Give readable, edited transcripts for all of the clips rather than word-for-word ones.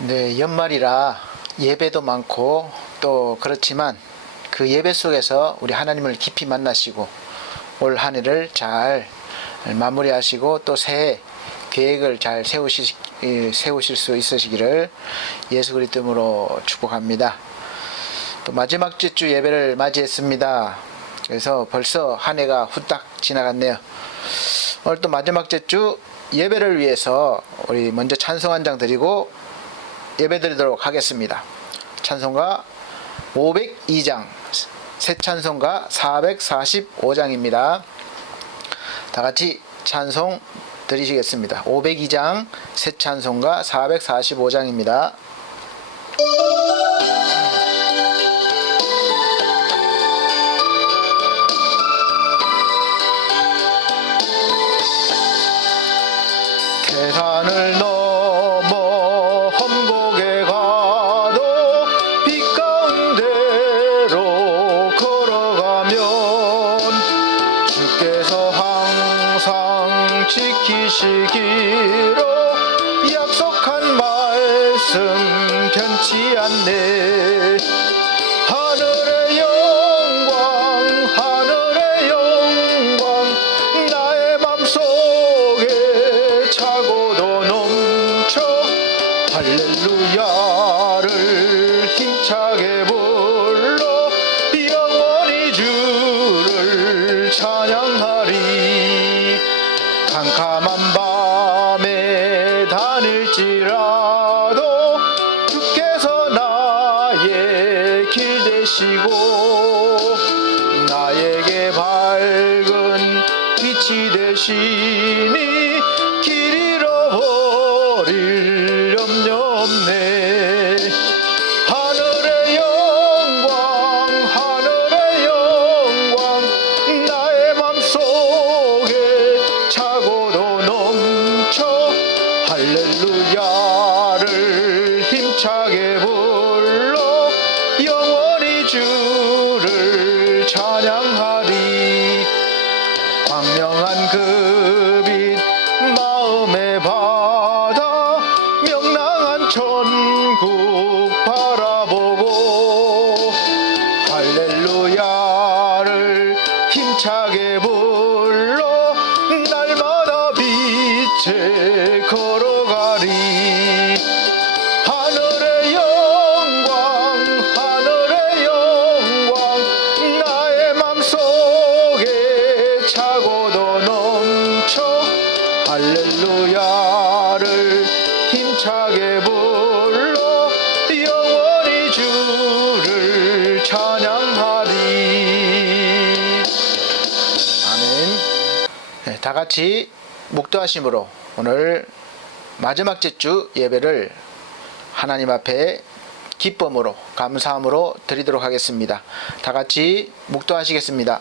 네, 연말이라 예배도 많고 또 그렇지만 그 예배 속에서 우리 하나님을 깊이 만나시고 올 한 해를 잘 마무리하시고 또 새해 계획을 잘 세우실 수 있으시기를 예수 그리스도 이름으로 축복합니다. 또 마지막 주 예배를 맞이했습니다. 그래서 벌써 한 해가 후딱 지나갔네요. 오늘 또 마지막 주 예배를 위해서 우리 먼저 찬송 한 장 드리고 예배 드리도록 하겠습니다. 찬송가 502장, 새 찬송가 445장입니다. 다 같이 찬송 드리시겠습니다. 502장, 새 찬송가 445장입니다. 태산을 넘어 험곡에 가도 빛 가운데로 걸어가면 주께서 항상 지키시기로 약속한 말씀 변치 않네. 하늘의 영광 하늘의 영광 나의 맘속에 차고도 넘쳐 할렐루야를 힘차게 불러 영원히 주를 찬양하리. 캄캄한 밤에 다닐지라도 주께서 나의 길 되시고 나에게 밝은 빛이 되시니 길 잃어버릴 염려 없네. 하늘의 영광 하늘의 영광 나의 맘속에 차고도 넘쳐 할렐루야를 힘차게 불러 영원히 주를 찬양하리. 광명한 그 빛 마음에 받아 명랑한 천국 바라보고 할렐루야를 힘차게 불러 날마다 빛에 걸어가리. 하늘의 영광 하늘의 영광 나의 맘속에 차고도 넘쳐 할렐루야를 힘차게 불러 영원히 주를 찬양하리. 아멘. 네, 다 같이 묵도하심으로 오늘 마지막 주 예배를 하나님 앞에 기쁨으로 감사함으로 드리도록 하겠습니다. 다 같이 묵도하시겠습니다.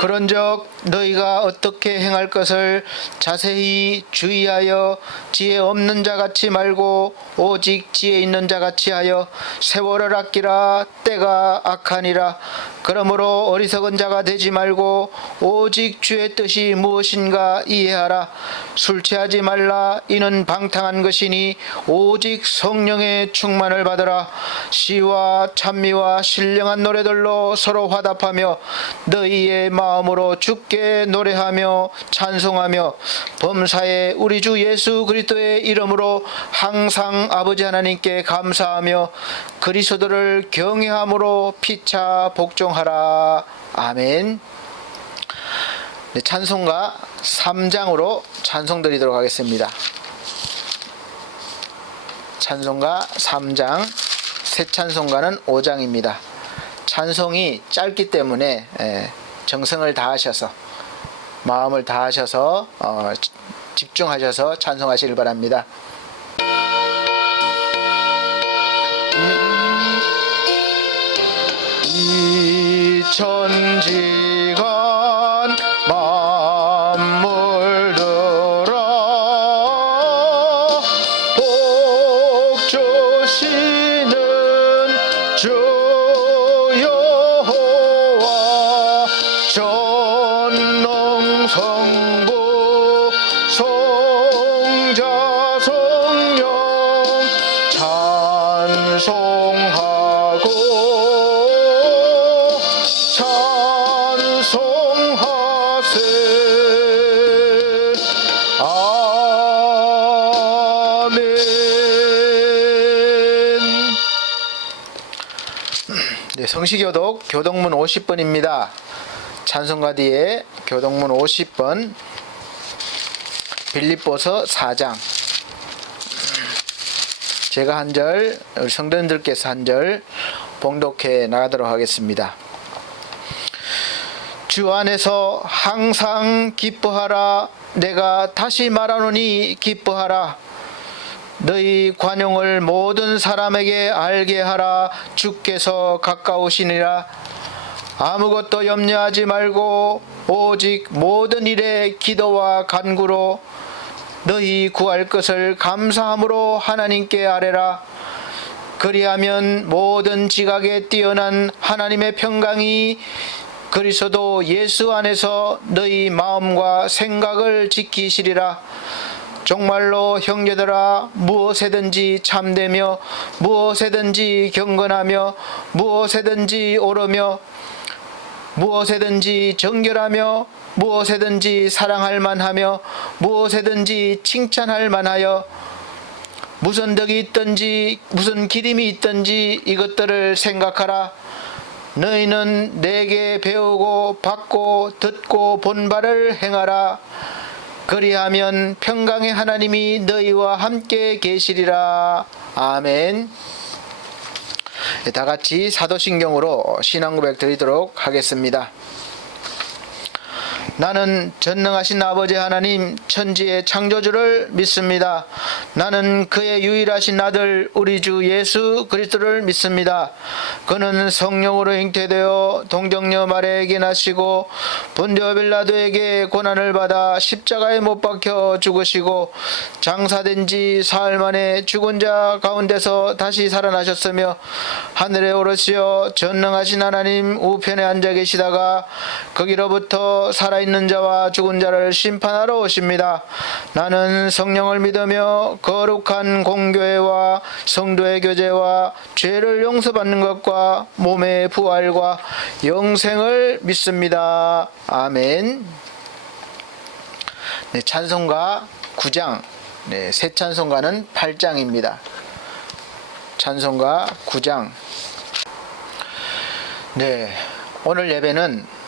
그런즉 너희가 어떻게 행할 것을 자세히 주의하여 지혜 없는 자같이 말고 오직 지혜 있는 자같이 하여 세월을 아끼라. 때가 악하니라. 그러므로 어리석은 자가 되지 말고 오직 주의 뜻이 무엇인가 이해하라. 술 취하지 말라. 이는 방탕한 것이니 오직 성령의 충만을 받으라. 시와 찬미와 신령한 노래들로 서로 화답하며 너희의 마음으로 주께 노래하며 찬송하며 범사에 우리 주 예수 그리스도의 이름으로 항상 아버지 하나님께 감사하며 그리스도를 경외함으로 피차 복종하라. 아멘. 네, 찬송가 3장으로 찬송 드리도록 하겠습니다. 찬송가 3장, 새 찬송가는 5장입니다. 찬송이 짧기 때문에 정성을 다하셔서 마음을 다하셔서 집중하셔서 찬송하시길 바랍니다. 천지간 만물들아 복 주시는 주 여호와 전능성부 성자 성령 찬송하고 찬송하세. 아멘. 네, 성시교독 교독문 50번입니다. 찬송가 뒤에 교독문 50번 빌립보서 4장. 제가 한 절, 우리 성도님들께서 한 절 봉독해 나가도록 하겠습니다. 주 안에서 항상 기뻐하라. 내가 다시 말하노니 기뻐하라. 너희 관용을 모든 사람에게 알게 하라. 주께서 가까우시니라. 아무것도 염려하지 말고 오직 모든 일에 기도와 간구로 너희 구할 것을 감사함으로 하나님께 아뢰라. 그리하면 모든 지각에 뛰어난 하나님의 평강이 그리스도 예수 안에서 너희 마음과 생각을 지키시리라. 정말로 형제들아, 무엇에든지 참되며 무엇에든지 경건하며 무엇에든지 옳으며 무엇에든지 정결하며 무엇에든지 사랑할 만하며 무엇에든지 칭찬할 만하여 무슨 덕이 있든지 무슨 기림이 있든지 이것들을 생각하라. 너희는 내게 배우고 받고 듣고 본 바를 행하라. 그리하면 평강의 하나님이 너희와 함께 계시리라. 아멘. 다 같이 사도신경으로 신앙고백 드리도록 하겠습니다. 나는 전능하신 아버지 하나님 천지의 창조주를 믿습니다. 나는 그의 유일하신 아들 우리 주 예수 그리스도를 믿습니다. 그는 성령으로 잉태되어 동정녀 마리아에게 나시고 본디오 빌라도에게 고난을 받아 십자가에 못 박혀 죽으시고 장사된 지 사흘 만에 죽은 자 가운데서 다시 살아나셨으며 하늘에 오르시어 전능하신 하나님 우편에 앉아 계시다가 거기로부터 살아있는 자와 죽은 자를 심판하러 오십니다. 나는 성령을 믿으며 거룩한 공교회와 성도의 교제와 죄를 용서받는 것과 몸의 부활과 영생을 믿습니다. 아멘. 네, 찬송가 9장, 네, 새 찬송가는 8장입니다. 찬송가 9장. 네, 오늘 예배는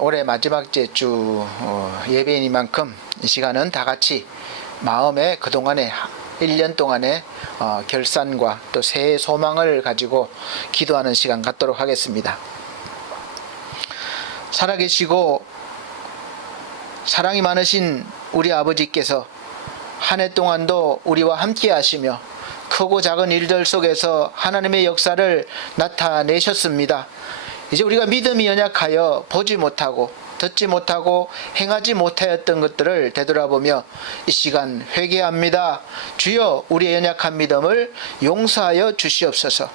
올해 마지막 주 예배이니만큼 이 시간은 다 같이 마음에 그동안에 1년 동안의 결산과 또 새해 소망을 가지고 기도하는 시간 갖도록 하겠습니다. 살아계시고 사랑이 많으신 우리 아버지께서 한 해 동안도 우리와 함께 하시며 크고 작은 일들 속에서 하나님의 역사를 나타내셨습니다. 이제 우리가 믿음이 연약하여 보지 못하고 듣지 못하고 행하지 못하였던 것들을 되돌아보며 이 시간 회개합니다. 주여 우리의 연약한 믿음을 용서하여 주시옵소서.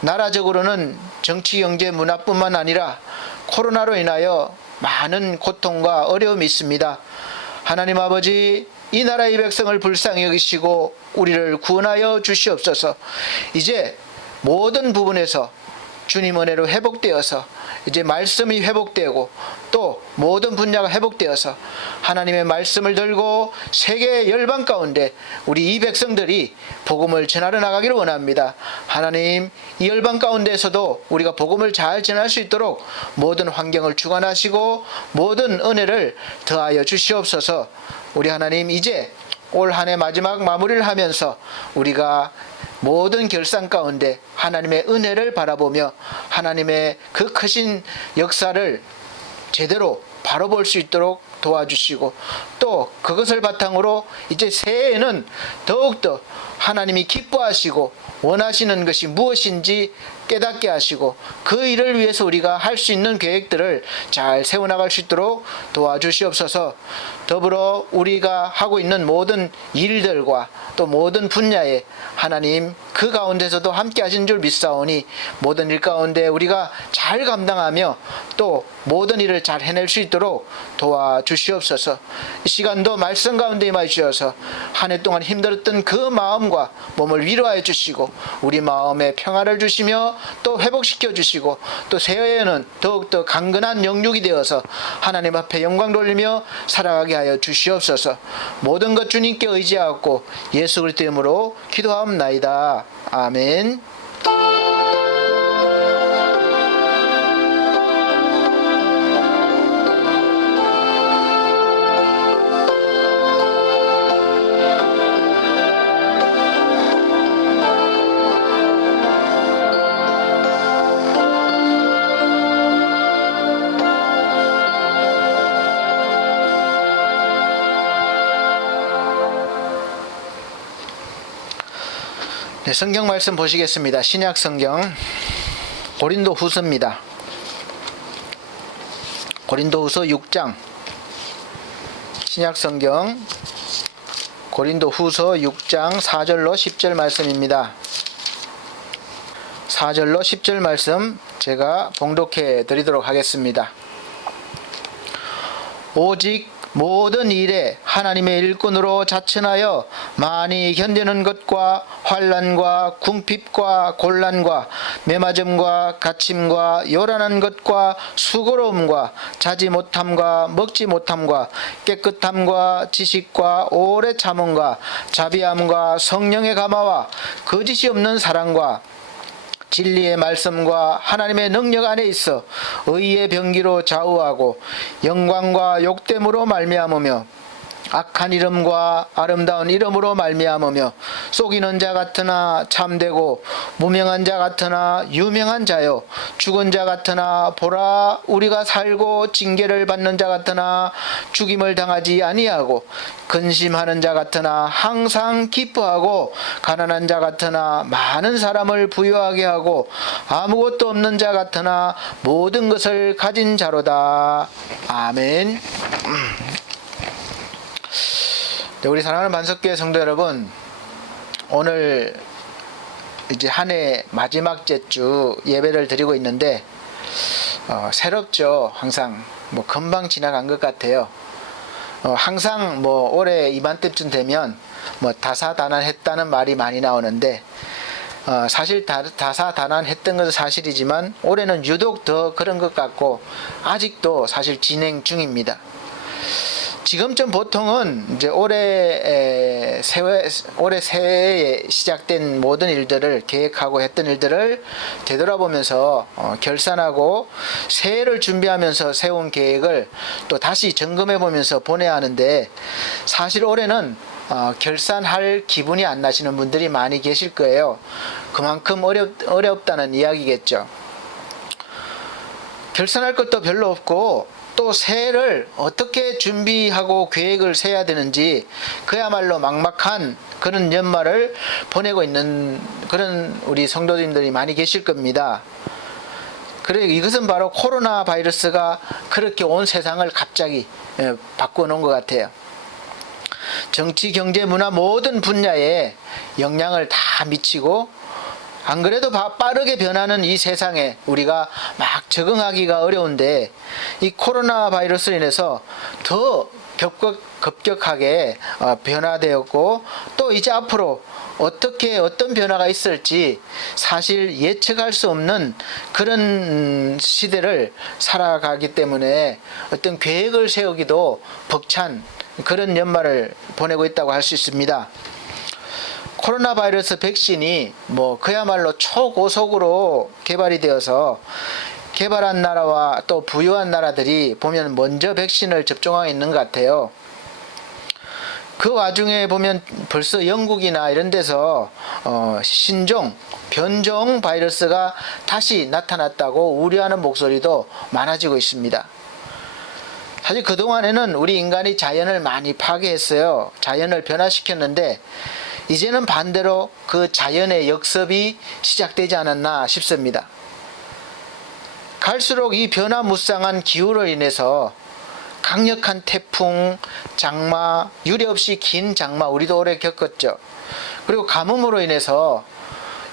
나라적으로는 정치, 경제, 문화뿐만 아니라 코로나로 인하여 많은 고통과 어려움이 있습니다. 하나님 아버지, 이 나라의 백성을 불쌍히 여기시고 우리를 구원하여 주시옵소서. 이제 모든 부분에서 주님 은혜로 회복되어서 이제 말씀이 회복되고 또 모든 분야가 회복되어서 하나님의 말씀을 들고 세계 열방 가운데 우리 이 백성들이 복음을 전하러 나가기를 원합니다. 하나님, 이 열방 가운데에서도 우리가 복음을 잘 전할 수 있도록 모든 환경을 주관하시고 모든 은혜를 더하여 주시옵소서. 우리 하나님, 이제 올 한 해 마지막 마무리를 하면서 우리가 모든 결산 가운데 하나님의 은혜를 바라보며 하나님의 그 크신 역사를 제대로 바로 볼 수 있도록 도와주시고 또 그것을 바탕으로 이제 새해에는 더욱더 하나님이 기뻐하시고 원하시는 것이 무엇인지 깨닫게 하시고 그 일을 위해서 우리가 할 수 있는 계획들을 잘 세워나갈 수 있도록 도와주시옵소서. 더불어 우리가 하고 있는 모든 일들과 또 모든 분야에 하나님 그 가운데서도 함께 하신 줄 믿사오니 모든 일 가운데 우리가 잘 감당하며 또 모든 일을 잘 해낼 수 있도록 도와주시옵소서. 이 시간도 말씀 가운데 임하여 주셔서 한 해 동안 힘들었던 그 마음과 몸을 위로하여 주시고 우리 마음에 평화를 주시며 또 회복시켜 주시고 또 새해에는 더욱더 강건한 영육이 되어서 하나님 앞에 영광 돌리며 살아가게 하여 주시옵소서. 모든 것 주님께 의지하고 예수 그리스도의 이름으로 기도하옵나이다. 아멘. 네, 성경 말씀 보시겠습니다. 신약 성경 고린도 후서입니다. 고린도 후서 6장. 신약 성경 고린도 후서 6장 4절로 10절 말씀입니다. 4절로 10절 말씀 제가 봉독해 드리도록 하겠습니다. 오직 모든 일에 하나님의 일꾼으로 자천하여 많이 견디는 것과 환난과 궁핍과 곤란과 메마름과 갇힘과 요란한 것과 수고로움과 자지 못함과 먹지 못함과 깨끗함과 지식과 오래 참음과 자비함과 성령의 감화와 거짓이 없는 사랑과 진리의 말씀과 하나님의 능력 안에 있어 의의 병기로 좌우하고 영광과 욕됨으로 말미암으며 악한 이름과 아름다운 이름으로 말미암으며 속이는 자 같으나 참되고 무명한 자 같으나 유명한 자요 죽은 자 같으나 보라 우리가 살고 징계를 받는 자 같으나 죽임을 당하지 아니하고 근심하는 자 같으나 항상 기뻐하고 가난한 자 같으나 많은 사람을 부유하게 하고 아무것도 없는 자 같으나 모든 것을 가진 자로다. 아멘. 네, 우리 사랑하는 반석교회 성도 여러분, 오늘 이제 한 해 마지막 주 예배를 드리고 있는데 새롭죠. 항상 뭐 금방 지나간 것 같아요. 항상 뭐 올해 이맘때쯤 되면 뭐 다사다난했다는 말이 많이 나오는데 사실 다사다난했던 것은 사실이지만 올해는 유독 더 그런 것 같고 아직도 사실 진행 중입니다. 지금쯤 보통은 이제 올해 새해에 시작된 모든 일들을 계획하고 했던 일들을 되돌아보면서 결산하고 새해를 준비하면서 세운 계획을 또 다시 점검해 보면서 보내야 하는데 사실 올해는 결산할 기분이 안 나시는 분들이 많이 계실 거예요. 그만큼 어렵다는 이야기겠죠. 결산할 것도 별로 없고 또 새해를 어떻게 준비하고 계획을 세야 되는지 그야말로 막막한 그런 연말을 보내고 있는 그런 우리 성도님들이 많이 계실 겁니다. 그래 이것은 바로 코로나 바이러스가 그렇게 온 세상을 갑자기 바꿔 놓은 것 같아요. 정치, 경제, 문화 모든 분야에 영향을 다 미치고 안 그래도 빠르게 변하는 이 세상에 우리가 막 적응하기가 어려운데 이 코로나 바이러스로 인해서 더 급격하게 변화되었고 또 이제 앞으로 어떤 변화가 있을지 사실 예측할 수 없는 그런 시대를 살아가기 때문에 어떤 계획을 세우기도 벅찬 그런 연말을 보내고 있다고 할 수 있습니다. 코로나 바이러스 백신이 뭐 그야말로 초고속으로 개발이 되어서 개발한 나라와 또 부유한 나라들이 보면 먼저 백신을 접종하고 있는 것 같아요. 그 와중에 보면 벌써 영국이나 이런 데서 변종 바이러스가 다시 나타났다고 우려하는 목소리도 많아지고 있습니다. 사실 그동안에는 우리 인간이 자연을 많이 파괴했어요. 자연을 변화시켰는데 이제는 반대로 그 자연의 역습이 시작되지 않았나 싶습니다. 갈수록 이 변화무쌍한 기후로 인해서 강력한 태풍, 장마, 유례 없이 긴 장마 우리도 오래 겪었죠. 그리고 가뭄으로 인해서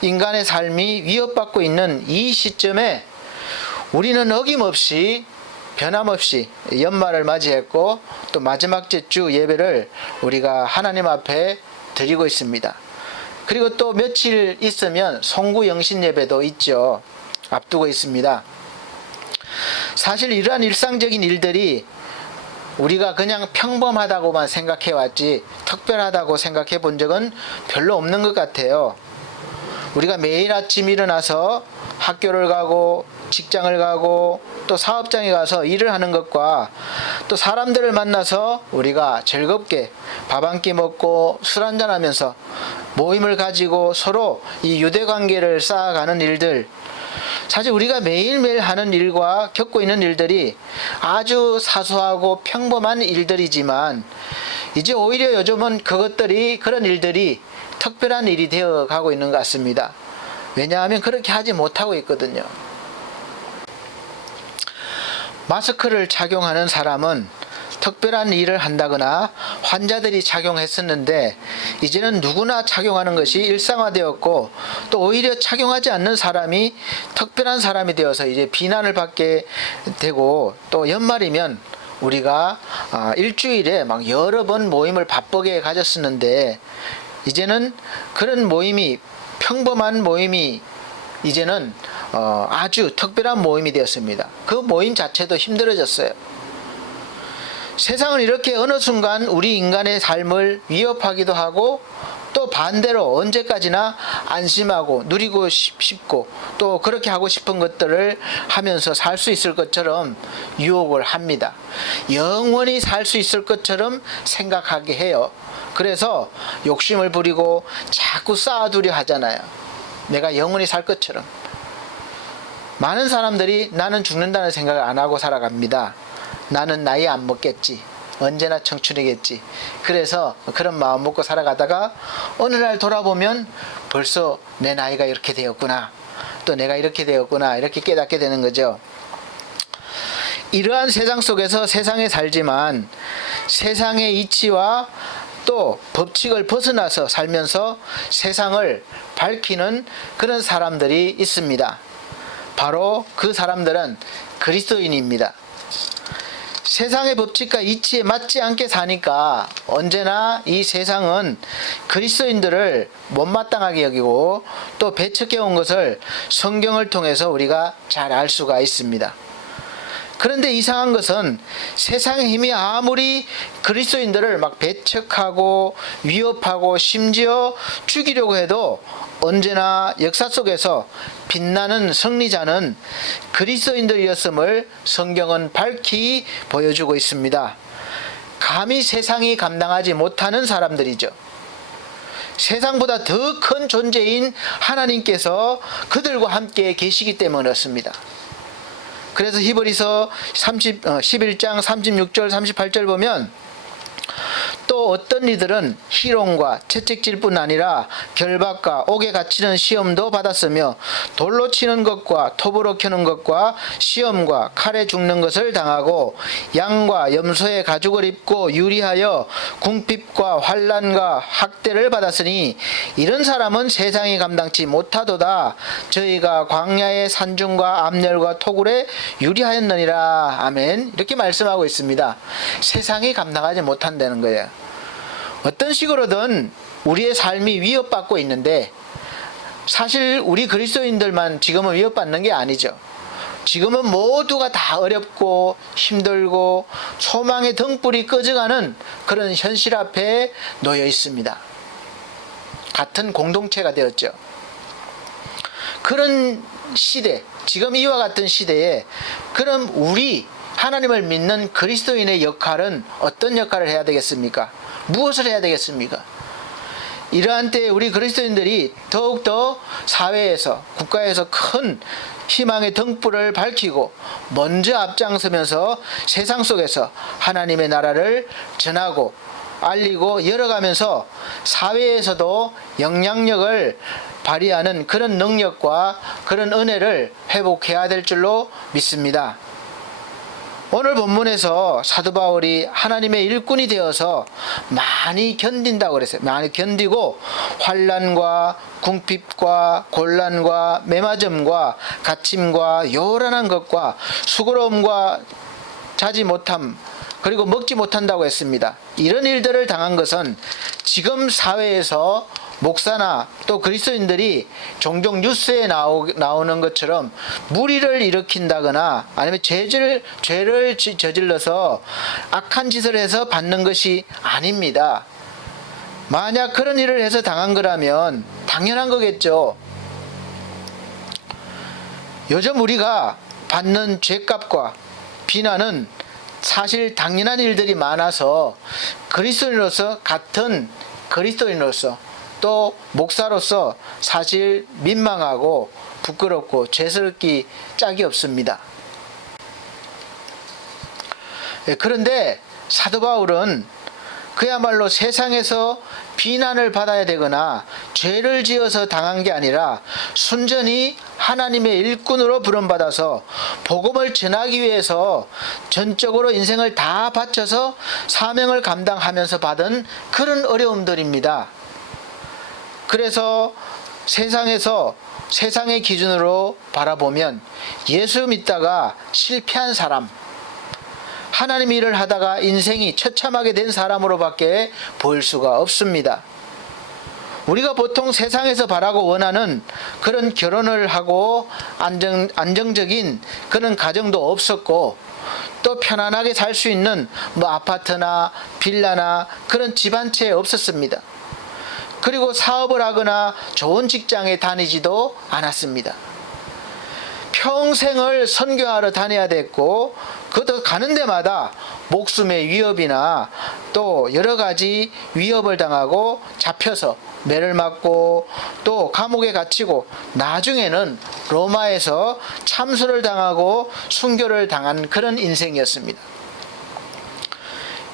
인간의 삶이 위협받고 있는 이 시점에 우리는 어김없이 변함없이 연말을 맞이했고 또 마지막 주 예배를 우리가 하나님 앞에 드리고 있습니다. 그리고 또 며칠 있으면 송구영신 예배도 있죠. 앞두고 있습니다. 사실 이러한 일상적인 일들이 우리가 그냥 평범하다고만 생각해 왔지 특별하다고 생각해 본 적은 별로 없는 것 같아요. 우리가 매일 아침 일어나서 학교를 가고 직장을 가고 또 사업장에 가서 일을 하는 것과 또 사람들을 만나서 우리가 즐겁게 밥 한 끼 먹고 술 한잔 하면서 모임을 가지고 서로 이 유대관계를 쌓아가는 일들, 사실 우리가 매일매일 하는 일과 겪고 있는 일들이 아주 사소하고 평범한 일들이지만 이제 오히려 요즘은 그런 일들이 특별한 일이 되어 가고 있는 것 같습니다. 왜냐하면 그렇게 하지 못하고 있거든요. 마스크를 착용하는 사람은 특별한 일을 한다거나 환자들이 착용했었는데 이제는 누구나 착용하는 것이 일상화되었고 또 오히려 착용하지 않는 사람이 특별한 사람이 되어서 이제 비난을 받게 되고 또 연말이면 우리가 일주일에 막 여러 번 모임을 바쁘게 가졌었는데 이제는 그런 모임이 평범한 모임이 이제는 아주 특별한 모임이 되었습니다. 그 모임 자체도 힘들어졌어요. 세상은 이렇게 어느 순간 우리 인간의 삶을 위협하기도 하고 또 반대로 언제까지나 안심하고 누리고 싶고 또 그렇게 하고 싶은 것들을 하면서 살 수 있을 것처럼 유혹을 합니다. 영원히 살 수 있을 것처럼 생각하게 해요. 그래서 욕심을 부리고 자꾸 쌓아두려 하잖아요. 내가 영원히 살 것처럼. 많은 사람들이 나는 죽는다는 생각을 안 하고 살아갑니다. 나는 나이 안 먹겠지. 언제나 청춘이겠지. 그래서 그런 마음 먹고 살아가다가 어느 날 돌아보면 벌써 내 나이가 이렇게 되었구나. 또 내가 이렇게 되었구나. 이렇게 깨닫게 되는 거죠. 이러한 세상 속에서 세상에 살지만 세상의 이치와 또 법칙을 벗어나서 살면서 세상을 밝히는 그런 사람들이 있습니다. 바로 그 사람들은 그리스도인입니다. 세상의 법칙과 이치에 맞지 않게 사니까 언제나 이 세상은 그리스도인들을 못마땅하게 여기고 또 배척해 온 것을 성경을 통해서 우리가 잘 알 수가 있습니다. 그런데 이상한 것은 세상의 힘이 아무리 그리스도인들을 막 배척하고 위협하고 심지어 죽이려고 해도 언제나 역사 속에서 빛나는 승리자는 그리스도인들이었음을 성경은 밝히 보여주고 있습니다. 감히 세상이 감당하지 못하는 사람들이죠. 세상보다 더 큰 존재인 하나님께서 그들과 함께 계시기 때문에 그렇습니다. 그래서 히브리서 11장 36절 38절 보면 또 어떤 이들은 희롱과 채찍질뿐 아니라 결박과 옥에 갇히는 시험도 받았으며 돌로 치는 것과 톱으로 켜는 것과 시험과 칼에 죽는 것을 당하고 양과 염소의 가죽을 입고 유리하여 궁핍과 환난과 학대를 받았으니 이런 사람은 세상이 감당치 못하도다. 저희가 광야의 산중과 암열과 토굴에 유리하였느니라. 아멘. 이렇게 말씀하고 있습니다. 세상이 감당하지 못한다는 거예요. 어떤 식으로든 우리의 삶이 위협받고 있는데 사실 우리 그리스도인들만 지금은 위협받는 게 아니죠. 지금은 모두가 다 어렵고 힘들고 소망의 등불이 꺼져가는 그런 현실 앞에 놓여 있습니다. 같은 공동체가 되었죠. 그런 시대, 지금 이와 같은 시대에 그럼 우리 하나님을 믿는 그리스도인의 역할은 어떤 역할을 해야 되겠습니까? 무엇을 해야 되겠습니까? 이러한 때에 우리 그리스도인들이 더욱더 사회에서 국가에서 큰 희망의 등불을 밝히고 먼저 앞장서면서 세상 속에서 하나님의 나라를 전하고 알리고 열어가면서 사회에서도 영향력을 발휘하는 그런 능력과 그런 은혜를 회복해야 될 줄로 믿습니다. 오늘 본문에서 사도 바울이 하나님의 일꾼이 되어서 많이 견딘다고 그랬어요. 많이 견디고 환난과 궁핍과 곤란과 매맞음과 갇힘과 요란한 것과 수고로움과 자지 못함 그리고 먹지 못한다고 했습니다. 이런 일들을 당한 것은 지금 사회에서 목사나 또 그리스도인들이 종종 뉴스에 나오는 것처럼 무리를 일으킨다거나 아니면 죄를 저질러서 악한 짓을 해서 받는 것이 아닙니다. 만약 그런 일을 해서 당한 거라면 당연한 거겠죠. 요즘 우리가 받는 죄값과 비난은 사실 당연한 일들이 많아서 같은 그리스도인으로서 또 목사로서 사실 민망하고 부끄럽고 죄스럽기 짝이 없습니다. 그런데 사도 바울은 그야말로 세상에서 비난을 받아야 되거나 죄를 지어서 당한 게 아니라 순전히 하나님의 일꾼으로 부름받아서 복음을 전하기 위해서 전적으로 인생을 다 바쳐서 사명을 감당하면서 받은 그런 어려움들입니다. 그래서 세상의 기준으로 바라보면 예수 믿다가 실패한 사람, 하나님 일을 하다가 인생이 처참하게 된 사람으로밖에 보일 수가 없습니다. 우리가 보통 세상에서 바라고 원하는 그런 결혼을 하고 안정적인 그런 가정도 없었고 또 편안하게 살 수 있는 아파트나 빌라나 그런 집 한 채 없었습니다. 그리고 사업을 하거나 좋은 직장에 다니지도 않았습니다. 평생을 선교하러 다녀야 됐고 그것도 가는 데마다 목숨의 위협이나 또 여러 가지 위협을 당하고 잡혀서 매를 맞고 또 감옥에 갇히고 나중에는 로마에서 참수를 당하고 순교를 당한 그런 인생이었습니다.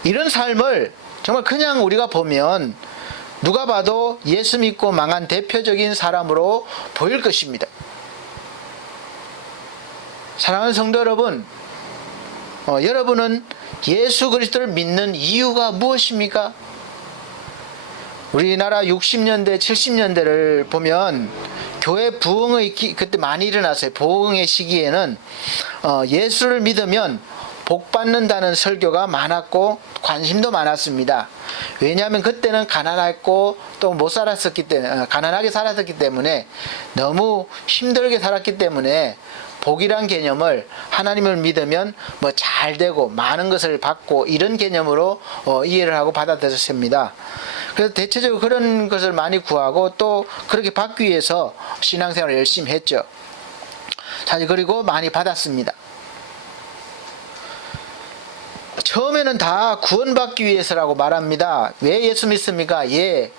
이런 삶을 정말 그냥 우리가 보면 누가 봐도 예수 믿고 망한 대표적인 사람으로 보일 것입니다. 사랑하는 성도 여러분, 여러분은 예수 그리스도를 믿는 이유가 무엇입니까? 우리나라 60년대, 70년대를 보면 교회 부흥의 그때 많이 일어났어요. 부흥의 시기에는 예수를 믿으면 복 받는다는 설교가 많았고 관심도 많았습니다. 왜냐하면 그때는 가난했고 또 못 살았었기 때문에 가난하게 살았었기 때문에 너무 힘들게 살았기 때문에 복이란 개념을 하나님을 믿으면 잘 되고 많은 것을 받고 이런 개념으로 이해를 하고 받아들였습니다. 그래서 대체적으로 그런 것을 많이 구하고 또 그렇게 받기 위해서 신앙생활을 열심히 했죠. 사실 그리고 많이 받았습니다. 처음에는 다 구원받기 위해서라고 말합니다. 왜 예수 믿습니까?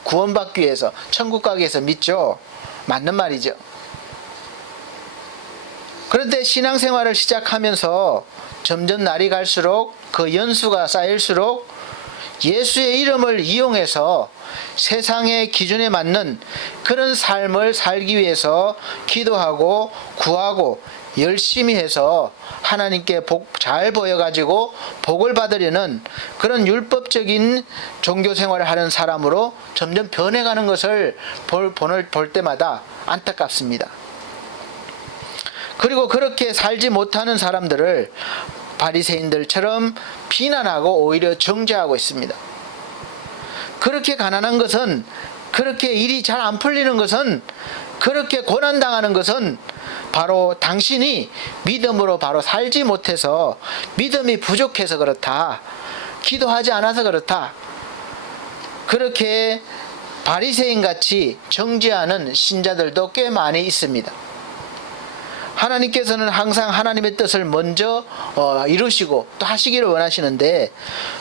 구원받기 위해서, 천국 가기 위해서 믿죠. 맞는 말이죠. 그런데 신앙생활을 시작하면서 점점 날이 갈수록 그 연수가 쌓일수록 예수의 이름을 이용해서 세상의 기준에 맞는 그런 삶을 살기 위해서 기도하고 구하고 열심히 해서 하나님께 복 잘 보여가지고 복을 받으려는 그런 율법적인 종교 생활을 하는 사람으로 점점 변해가는 것을 볼 때마다 안타깝습니다. 그리고 그렇게 살지 못하는 사람들을 바리새인들처럼 비난하고 오히려 정죄하고 있습니다. 그렇게 가난한 것은, 그렇게 일이 잘 안 풀리는 것은, 그렇게 고난당하는 것은 바로 당신이 믿음으로 바로 살지 못해서, 믿음이 부족해서 그렇다, 기도하지 않아서 그렇다, 그렇게 바리새인같이 정죄하는 신자들도 꽤 많이 있습니다. 하나님께서는 항상 하나님의 뜻을 먼저 이루시고 또 하시기를 원하시는데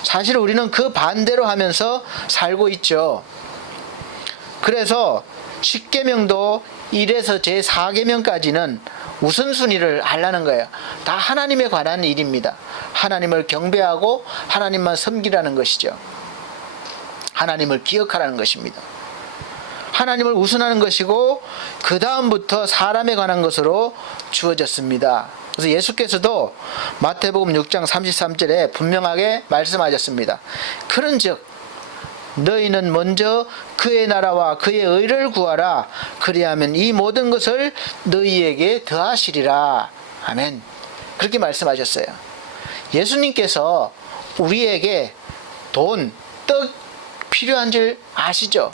사실 우리는 그 반대로 하면서 살고 있죠. 그래서 10계명도 1에서 제4계명까지는 우선순위를 하려는 거예요. 다 하나님에 관한 일입니다. 하나님을 경배하고 하나님만 섬기라는 것이죠. 하나님을 기억하라는 것입니다. 하나님을 우선하는 것이고 그 다음부터 사람에 관한 것으로 주어졌습니다. 그래서 예수께서도 마태복음 6장 33절에 분명하게 말씀하셨습니다. 그런즉 너희는 먼저 그의 나라와 그의 의를 구하라. 그리하면 이 모든 것을 너희에게 더하시리라. 아멘. 그렇게 말씀하셨어요. 예수님께서 우리에게 돈, 떡 필요한 줄 아시죠?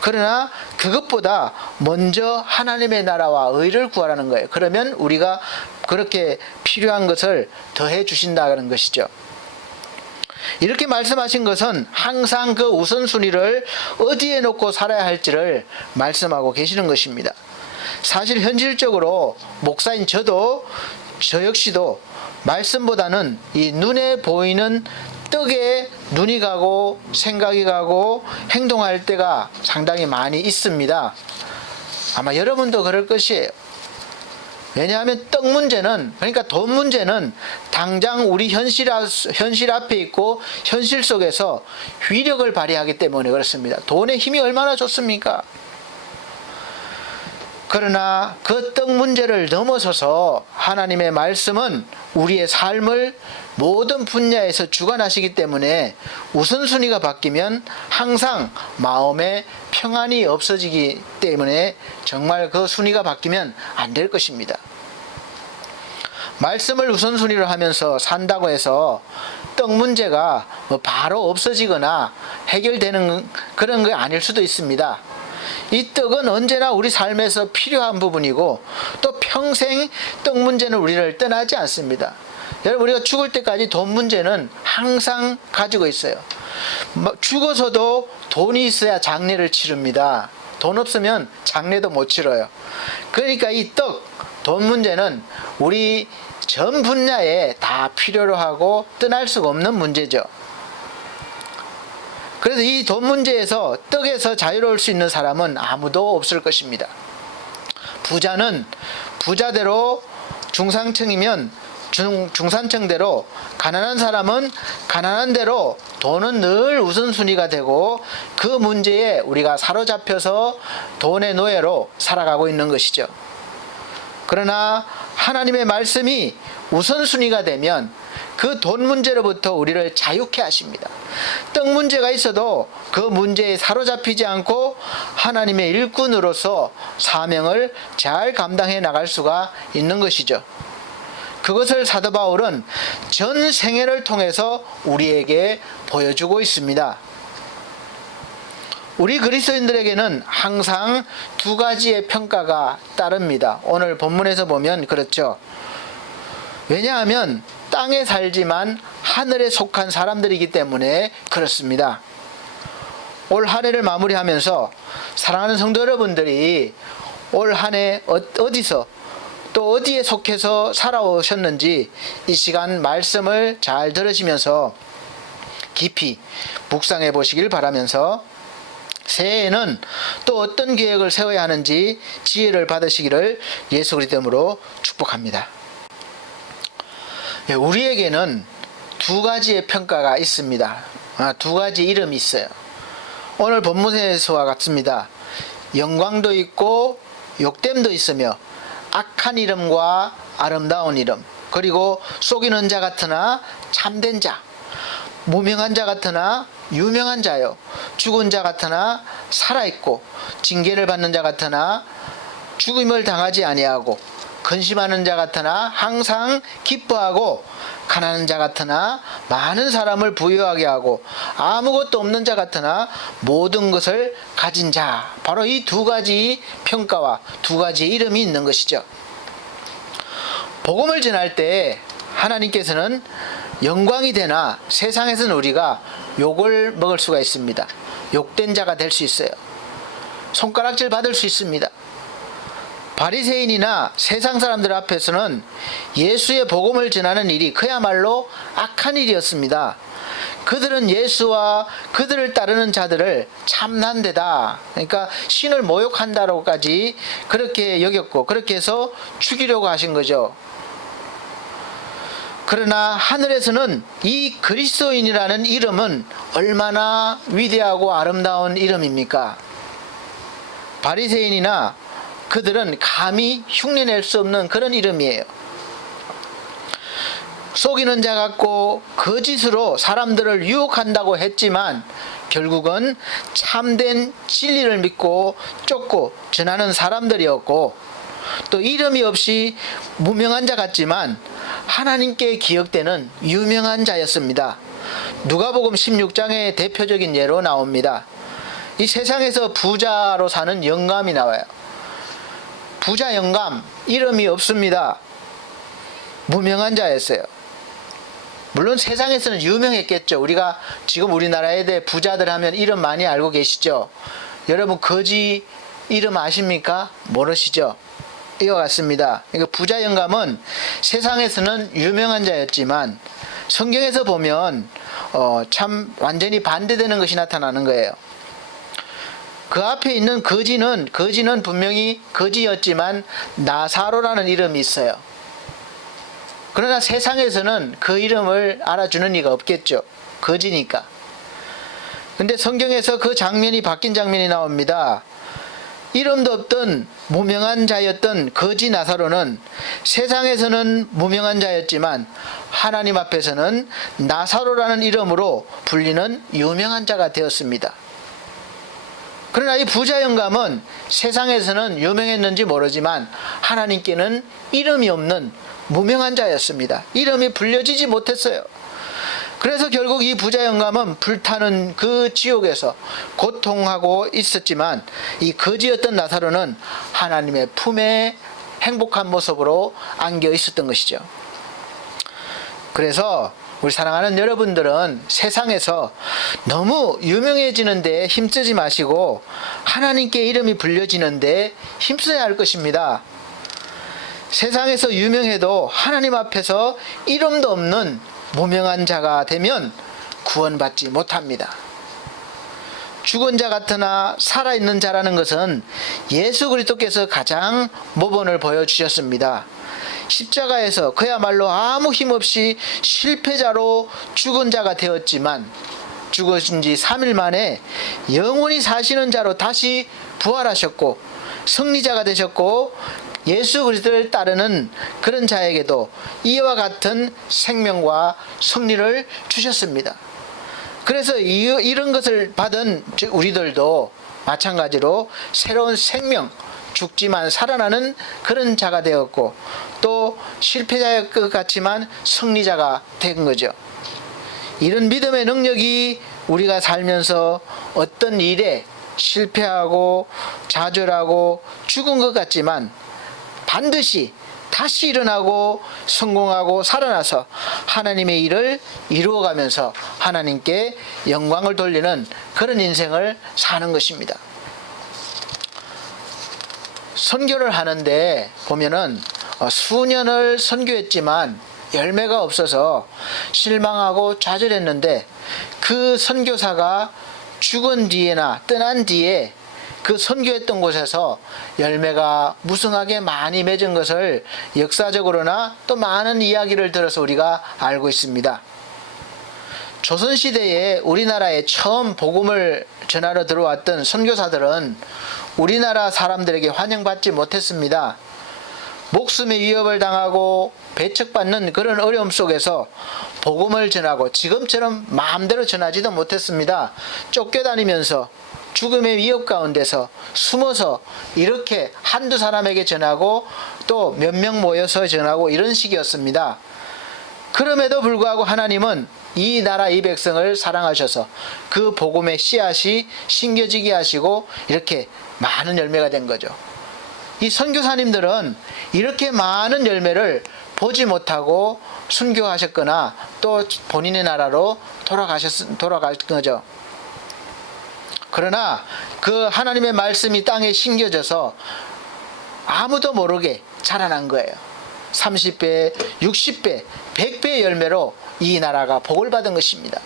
그러나 그것보다 먼저 하나님의 나라와 의를 구하라는 거예요. 그러면 우리가 그렇게 필요한 것을 더해 주신다는 것이죠. 이렇게 말씀하신 것은 항상 그 우선순위를 어디에 놓고 살아야 할지를 말씀하고 계시는 것입니다. 사실 현실적으로 목사인 저 역시도 말씀보다는 이 눈에 보이는 떡에 눈이 가고 생각이 가고 행동할 때가 상당히 많이 있습니다. 아마 여러분도 그럴 것이에요. 왜냐하면 떡 문제는, 그러니까 돈 문제는 당장 우리 현실 앞에 있고 현실 속에서 위력을 발휘하기 때문에 그렇습니다. 돈의 힘이 얼마나 좋습니까? 그러나 그 떡 문제를 넘어서서 하나님의 말씀은 우리의 삶을 모든 분야에서 주관하시기 때문에 우선순위가 바뀌면 항상 마음에 평안이 없어지기 때문에 정말 그 순위가 바뀌면 안 될 것입니다. 말씀을 우선순위로 하면서 산다고 해서 떡 문제가 바로 없어지거나 해결되는 그런 게 아닐 수도 있습니다. 이 떡은 언제나 우리 삶에서 필요한 부분이고 또 평생 떡 문제는 우리를 떠나지 않습니다. 여러분, 우리가 죽을 때까지 돈 문제는 항상 가지고 있어요. 죽어서도 돈이 있어야 장례를 치릅니다. 돈 없으면 장례도 못 치러요. 그러니까 이 돈 문제는 우리 전 분야에 다 필요로 하고 떠날 수가 없는 문제죠. 그래서 이 돈 문제에서 떡에서 자유로울 수 있는 사람은 아무도 없을 것입니다. 부자는 부자대로, 중상층이면 중산층대로, 가난한 사람은 가난한 대로 돈은 늘 우선순위가 되고 그 문제에 우리가 사로잡혀서 돈의 노예로 살아가고 있는 것이죠. 그러나 하나님의 말씀이 우선순위가 되면 그 돈 문제로부터 우리를 자유케 하십니다. 떡 문제가 있어도 그 문제에 사로잡히지 않고 하나님의 일꾼으로서 사명을 잘 감당해 나갈 수가 있는 것이죠. 그것을 사도 바울은 전 생애를 통해서 우리에게 보여주고 있습니다. 우리 그리스도인들에게는 항상 두 가지의 평가가 따릅니다. 오늘 본문에서 보면 그렇죠. 왜냐하면 땅에 살지만 하늘에 속한 사람들이기 때문에 그렇습니다. 올 한 해를 마무리하면서 사랑하는 성도 여러분들이 올 한 해 어디서 또 어디에 속해서 살아오셨는지 이 시간 말씀을 잘 들으시면서 깊이 묵상해 보시길 바라면서 새해에는 또 어떤 계획을 세워야 하는지 지혜를 받으시기를 예수 그리스도 이름으로 축복합니다. 우리에게는 두 가지의 평가가 있습니다. 두 가지 이름이 있어요. 오늘 본문에서와 같습니다. 영광도 있고 욕됨도 있으며 악한 이름과 아름다운 이름, 그리고 속이는 자 같으나 참된 자, 무명한 자 같으나 유명한 자요, 죽은 자 같으나 살아있고, 징계를 받는 자 같으나 죽임을 당하지 아니하고, 근심하는 자 같으나 항상 기뻐하고, 가난한 자 같으나 많은 사람을 부유하게 하고, 아무것도 없는 자 같으나 모든 것을 가진 자. 바로 이 두 가지 평가와 두 가지 이름이 있는 것이죠. 복음을 전할 때 하나님께서는 영광이 되나 세상에서는 우리가 욕을 먹을 수가 있습니다. 욕된 자가 될 수 있어요. 손가락질 받을 수 있습니다. 바리새인이나 세상 사람들 앞에서는 예수의 복음을 전하는 일이 그야말로 악한 일이었습니다. 그들은 예수와 그들을 따르는 자들을 참난 데다, 그러니까 신을 모욕한다로까지 그렇게 여겼고, 그렇게 해서 죽이려고 하신 거죠. 그러나 하늘에서는 이 그리스도인이라는 이름은 얼마나 위대하고 아름다운 이름입니까? 바리새인이나 그들은 감히 흉내낼 수 없는 그런 이름이에요. 속이는 자 같고 거짓으로 사람들을 유혹한다고 했지만 결국은 참된 진리를 믿고 쫓고 전하는 사람들이었고, 또 이름이 없이 무명한 자 같지만 하나님께 기억되는 유명한 자였습니다. 누가복음 16장의 대표적인 예로 나옵니다. 이 세상에서 부자로 사는 영감이 나와요. 부자 영감, 이름이 없습니다. 무명한 자였어요. 물론 세상에서는 유명했겠죠. 우리가 지금 우리나라에 대해 부자들 하면 이름 많이 알고 계시죠? 여러분 거지 이름 아십니까? 모르시죠? 이와 같습니다. 그러니까 부자 영감은 세상에서는 유명한 자였지만 성경에서 보면 참 완전히 반대되는 것이 나타나는 거예요. 그 앞에 있는 거지는 분명히 거지였지만 나사로라는 이름이 있어요. 그러나 세상에서는 그 이름을 알아주는 이가 없겠죠. 거지니까. 근데 성경에서 그 장면이 바뀐 장면이 나옵니다. 이름도 없던 무명한 자였던 거지 나사로는 세상에서는 무명한 자였지만 하나님 앞에서는 나사로라는 이름으로 불리는 유명한 자가 되었습니다. 그러나 이 부자 영감은 세상에서는 유명했는지 모르지만 하나님께는 이름이 없는 무명한 자였습니다. 이름이 불려지지 못했어요. 그래서 결국 이 부자 영감은 불타는 그 지옥에서 고통하고 있었지만 이 거지였던 나사로는 하나님의 품에 행복한 모습으로 안겨 있었던 것이죠. 그래서 우리 사랑하는 여러분들은 세상에서 너무 유명해지는 데 힘쓰지 마시고 하나님께 이름이 불려지는 데 힘써야 할 것입니다. 세상에서 유명해도 하나님 앞에서 이름도 없는 무명한 자가 되면 구원받지 못합니다. 죽은 자 같으나 살아있는 자라는 것은 예수 그리스도께서 가장 모본을 보여주셨습니다. 십자가에서 그야말로 아무 힘없이 실패자로 죽은 자가 되었지만 죽으신 지 3일 만에 영원히 사시는 자로 다시 부활하셨고 승리자가 되셨고, 예수 그리스도를 따르는 그런 자에게도 이와 같은 생명과 승리를 주셨습니다. 그래서 이런 것을 받은 우리들도 마찬가지로 새로운 생명, 죽지만 살아나는 그런 자가 되었고, 또 실패자의 것 같지만 승리자가 된 거죠. 이런 믿음의 능력이 우리가 살면서 어떤 일에 실패하고 좌절하고 죽은 것 같지만 반드시 다시 일어나고 성공하고 살아나서 하나님의 일을 이루어가면서 하나님께 영광을 돌리는 그런 인생을 사는 것입니다. 선교를 하는데 보면은 수년을 선교했지만 열매가 없어서 실망하고 좌절했는데, 그 선교사가 죽은 뒤에나 떠난 뒤에 그 선교했던 곳에서 열매가 무성하게 많이 맺은 것을 역사적으로나 또 많은 이야기를 들어서 우리가 알고 있습니다. 조선시대에 우리나라에 처음 복음을 전하러 들어왔던 선교사들은 우리나라 사람들에게 환영받지 못했습니다. 목숨의 위협을 당하고 배척받는 그런 어려움 속에서 복음을 전하고 지금처럼 마음대로 전하지도 못했습니다. 쫓겨다니면서 죽음의 위협 가운데서 숨어서 이렇게 한두 사람에게 전하고 또 몇 명 모여서 전하고 이런 식이었습니다. 그럼에도 불구하고 하나님은 이 나라 이 백성을 사랑하셔서 그 복음의 씨앗이 심겨지게 하시고 이렇게 많은 열매가 된 거죠. 이 선교사님들은 이렇게 많은 열매를 보지 못하고 순교하셨거나 또 본인의 나라로 돌아갈 거죠. 그러나 그 하나님의 말씀이 땅에 심겨져서 아무도 모르게 자라난 거예요. 30배, 60배, 100배의 열매로 이 나라가 복을 받은 것입니다.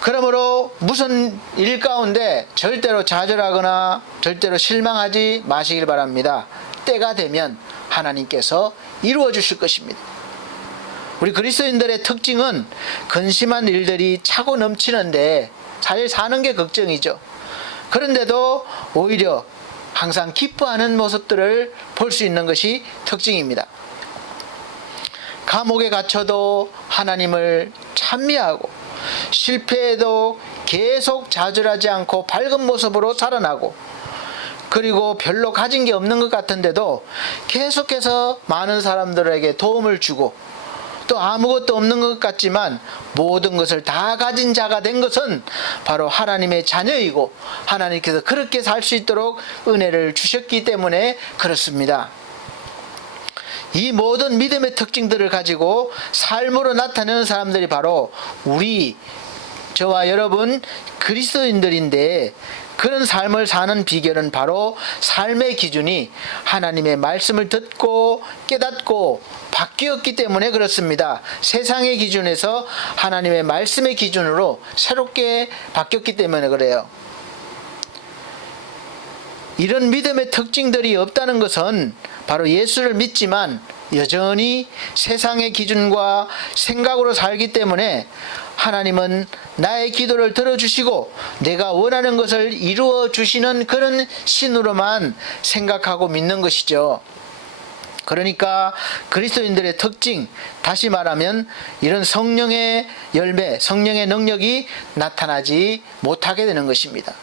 그러므로 무슨 일 가운데 절대로 좌절하거나 절대로 실망하지 마시길 바랍니다. 때가 되면 하나님께서 이루어 주실 것입니다. 우리 그리스도인들의 특징은 근심한 일들이 차고 넘치는데 사실 사는 게 걱정이죠. 그런데도 오히려 항상 기뻐하는 모습들을 볼 수 있는 것이 특징입니다. 감옥에 갇혀도 하나님을 찬미하고 실패해도 계속 좌절하지 않고 밝은 모습으로 살아나고, 그리고 별로 가진 게 없는 것 같은데도 계속해서 많은 사람들에게 도움을 주고, 또 아무것도 없는 것 같지만 모든 것을 다 가진 자가 된 것은 바로 하나님의 자녀이고, 하나님께서 그렇게 살 수 있도록 은혜를 주셨기 때문에 그렇습니다. 이 모든 믿음의 특징들을 가지고 삶으로 나타내는 사람들이 바로 저와 여러분 그리스도인들인데, 그런 삶을 사는 비결은 바로 삶의 기준이 하나님의 말씀을 듣고 깨닫고 바뀌었기 때문에 그렇습니다. 세상의 기준에서 하나님의 말씀의 기준으로 새롭게 바뀌었기 때문에 그래요. 이런 믿음의 특징들이 없다는 것은 바로 예수를 믿지만 여전히 세상의 기준과 생각으로 살기 때문에 하나님은 나의 기도를 들어주시고 내가 원하는 것을 이루어 주시는 그런 신으로만 생각하고 믿는 것이죠. 그러니까 그리스도인들의 특징, 다시 말하면 이런 성령의 열매, 성령의 능력이 나타나지 못하게 되는 것입니다.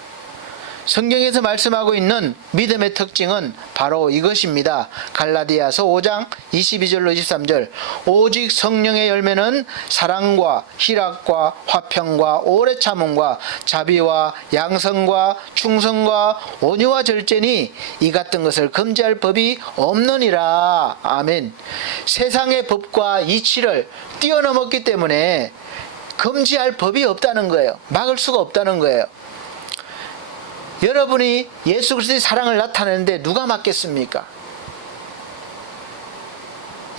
성경에서 말씀하고 있는 믿음의 특징은 바로 이것입니다. 갈라디아서 5장 22절로 23절. 오직 성령의 열매는 사랑과 희락과 화평과 오래 참음과 자비와 양성과 충성과 온유와 절제니 이 같은 것을 금지할 법이 없느니라. 아멘. 세상의 법과 이치를 뛰어넘었기 때문에 금지할 법이 없다는 거예요. 막을 수가 없다는 거예요. 여러분이 예수 그리스도의 사랑을 나타내는데 누가 막겠습니까?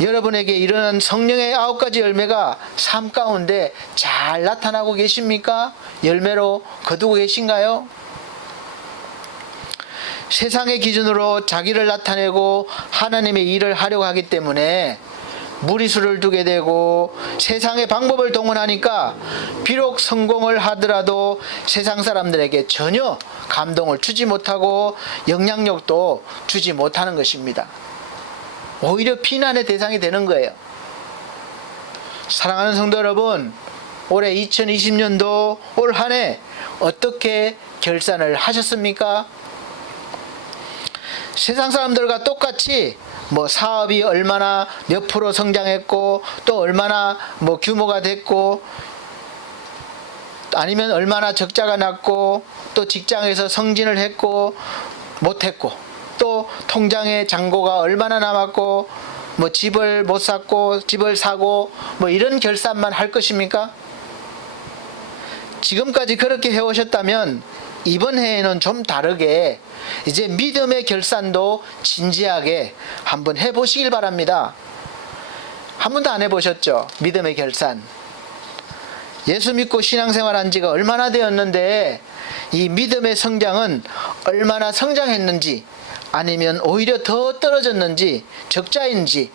여러분에게 이런 성령의 9가지 열매가 삶 가운데 잘 나타나고 계십니까? 열매로 거두고 계신가요? 세상의 기준으로 자기를 나타내고 하나님의 일을 하려고 하기 때문에 무리수를 두게 되고 세상의 방법을 동원하니까 비록 성공을 하더라도 세상 사람들에게 전혀 감동을 주지 못하고 영향력도 주지 못하는 것입니다. 오히려 비난의 대상이 되는 거예요. 사랑하는 성도 여러분, 올해 2020년도 올 한 해 어떻게 결산을 하셨습니까? 세상 사람들과 똑같이 사업이 얼마나 몇 프로 성장했고, 또 얼마나 규모가 됐고, 아니면 얼마나 적자가 났고, 또 직장에서 승진을 했고 못했고, 또 통장에 잔고가 얼마나 남았고, 집을 못 샀고 집을 사고 이런 결산만 할 것입니까? 지금까지 그렇게 해오셨다면 이번 해에는 좀 다르게 이제 믿음의 결산도 진지하게 한번 해보시길 바랍니다. 한 번도 안 해보셨죠? 믿음의 결산. 예수 믿고 신앙생활한 지가 얼마나 되었는데 이 믿음의 성장은 얼마나 성장했는지, 아니면 오히려 더 떨어졌는지, 적자인지,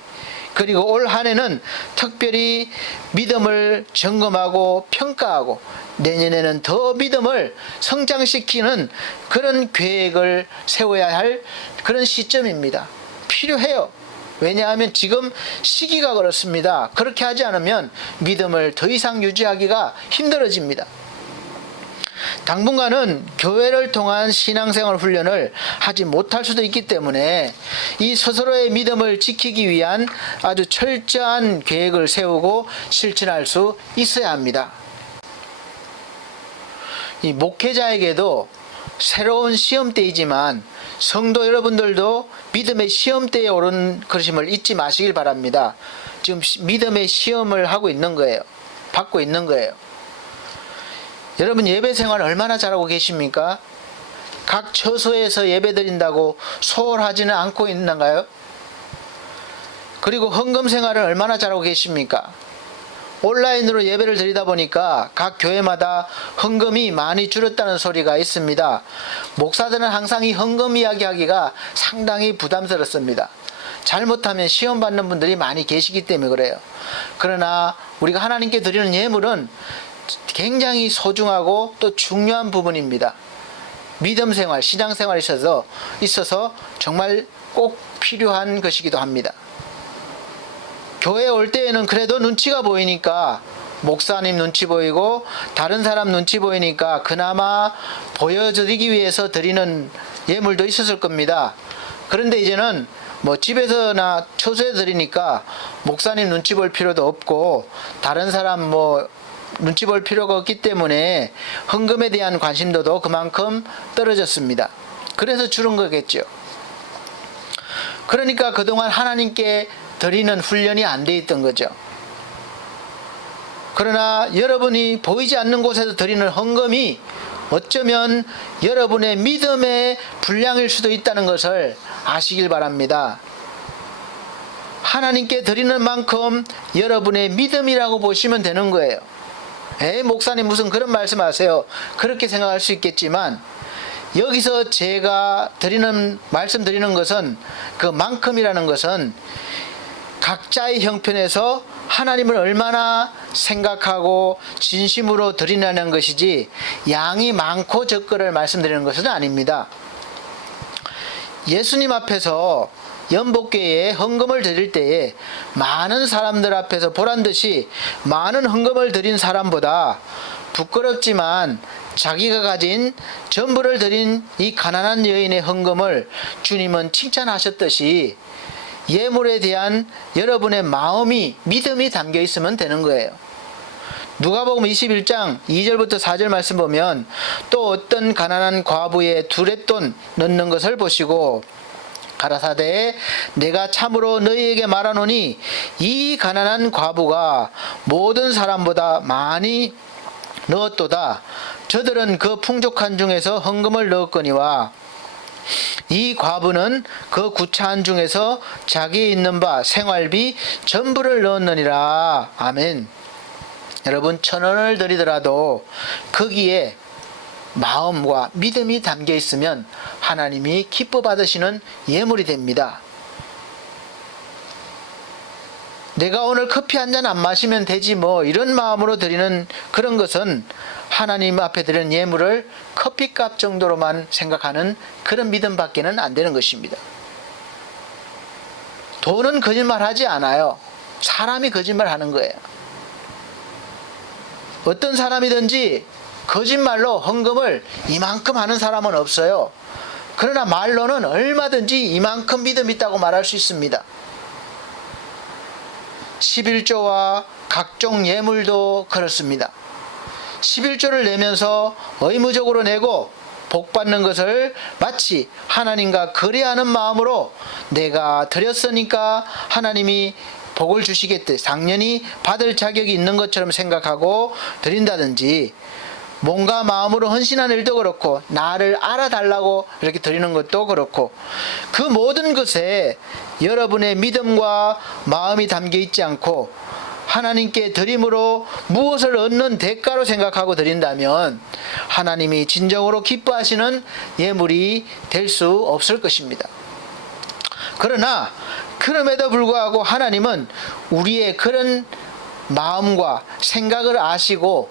그리고 올 한 해는 특별히 믿음을 점검하고 평가하고 내년에는 더 믿음을 성장시키는 그런 계획을 세워야 할 그런 시점입니다. 필요해요. 왜냐하면 지금 시기가 그렇습니다. 그렇게 하지 않으면 믿음을 더 이상 유지하기가 힘들어집니다. 당분간은 교회를 통한 신앙생활 훈련을 하지 못할 수도 있기 때문에 이 스스로의 믿음을 지키기 위한 아주 철저한 계획을 세우고 실천할 수 있어야 합니다. 이 목회자에게도 새로운 시험대이지만 성도 여러분들도 믿음의 시험대에 오른 그러심을 잊지 마시길 바랍니다. 지금 믿음의 시험을 하고 있는 거예요. 받고 있는 거예요. 여러분 예배 생활 얼마나 잘하고 계십니까? 각 처소에서 예배 드린다고 소홀하지는 않고 있는가요? 그리고 헌금 생활을 얼마나 잘하고 계십니까? 온라인으로 예배를 드리다 보니까 각 교회마다 헌금이 많이 줄었다는 소리가 있습니다. 목사들은 항상 이 헌금 이야기 하기가 상당히 부담스럽습니다. 잘못하면 시험 받는 분들이 많이 계시기 때문에 그래요. 그러나 우리가 하나님께 드리는 예물은 굉장히 소중하고 또 중요한 부분입니다. 믿음 생활, 신앙 생활에 있어서 정말 꼭 필요한 것이기도 합니다. 교회에 올 때에는 그래도 눈치가 보이니까, 목사님 눈치 보이고 다른 사람 눈치 보이니까 그나마 보여드리기 위해서 드리는 예물도 있었을 겁니다. 그런데 이제는 집에서나 처소에 드리니까 목사님 눈치 볼 필요도 없고 다른 사람 눈치 볼 필요가 없기 때문에 헌금에 대한 관심도도 그만큼 떨어졌습니다. 그래서 줄은 거겠죠. 그러니까 그동안 하나님께 드리는 훈련이 안 돼 있던 거죠. 그러나 여러분이 보이지 않는 곳에서 드리는 헌금이 어쩌면 여러분의 믿음의 분량일 수도 있다는 것을 아시길 바랍니다. 하나님께 드리는 만큼 여러분의 믿음이라고 보시면 되는 거예요. 목사님 무슨 그런 말씀하세요? 그렇게 생각할 수 있겠지만, 여기서 제가 말씀드리는 것은, 그 만큼이라는 것은 각자의 형편에서 하나님을 얼마나 생각하고 진심으로 드리냐는 것이지, 양이 많고 적고를 말씀드리는 것은 아닙니다. 예수님 앞에서 연복궤에 헌금을 드릴 때에 많은 사람들 앞에서 보란듯이 많은 헌금을 드린 사람보다 부끄럽지만 자기가 가진 전부를 드린 이 가난한 여인의 헌금을 주님은 칭찬하셨듯이 예물에 대한 여러분의 마음이, 믿음이 담겨 있으면 되는 거예요. 누가복음 21장 2절부터 4절 말씀 보면, 또 어떤 가난한 과부의 두렛돈 넣는 것을 보시고 가라사대 내가 참으로 너희에게 말하노니 이 가난한 과부가 모든 사람보다 많이 넣었도다. 저들은 그 풍족한 중에서 헌금을 넣었거니와 이 과부는 그 구차한 중에서 자기 있는 바 생활비 전부를 넣었느니라. 아멘. 여러분, 1,000원을 드리더라도 거기에 마음과 믿음이 담겨 있으면 하나님이 기뻐 받으시는 예물이 됩니다. 내가 오늘 커피 한 잔 안 마시면 되지 이런 마음으로 드리는 그런 것은 하나님 앞에 드리는 예물을 커피값 정도로만 생각하는 그런 믿음밖에는 안 되는 것입니다. 돈은 거짓말하지 않아요. 사람이 거짓말하는 거예요. 어떤 사람이든지 거짓말로 헌금을 이만큼 하는 사람은 없어요. 그러나 말로는 얼마든지 이만큼 믿음 있다고 말할 수 있습니다. 11조와 각종 예물도 그렇습니다. 11조를 내면서 의무적으로 내고 복 받는 것을 마치 하나님과 거래하는 마음으로 내가 드렸으니까 하나님이 복을 주시겠듯 당연히 받을 자격이 있는 것처럼 생각하고 드린다든지, 뭔가 마음으로 헌신하는 일도 그렇고 나를 알아달라고 이렇게 드리는 것도 그렇고, 그 모든 것에 여러분의 믿음과 마음이 담겨 있지 않고 하나님께 드림으로 무엇을 얻는 대가로 생각하고 드린다면 하나님이 진정으로 기뻐하시는 예물이 될 수 없을 것입니다. 그러나 그럼에도 불구하고 하나님은 우리의 그런 마음과 생각을 아시고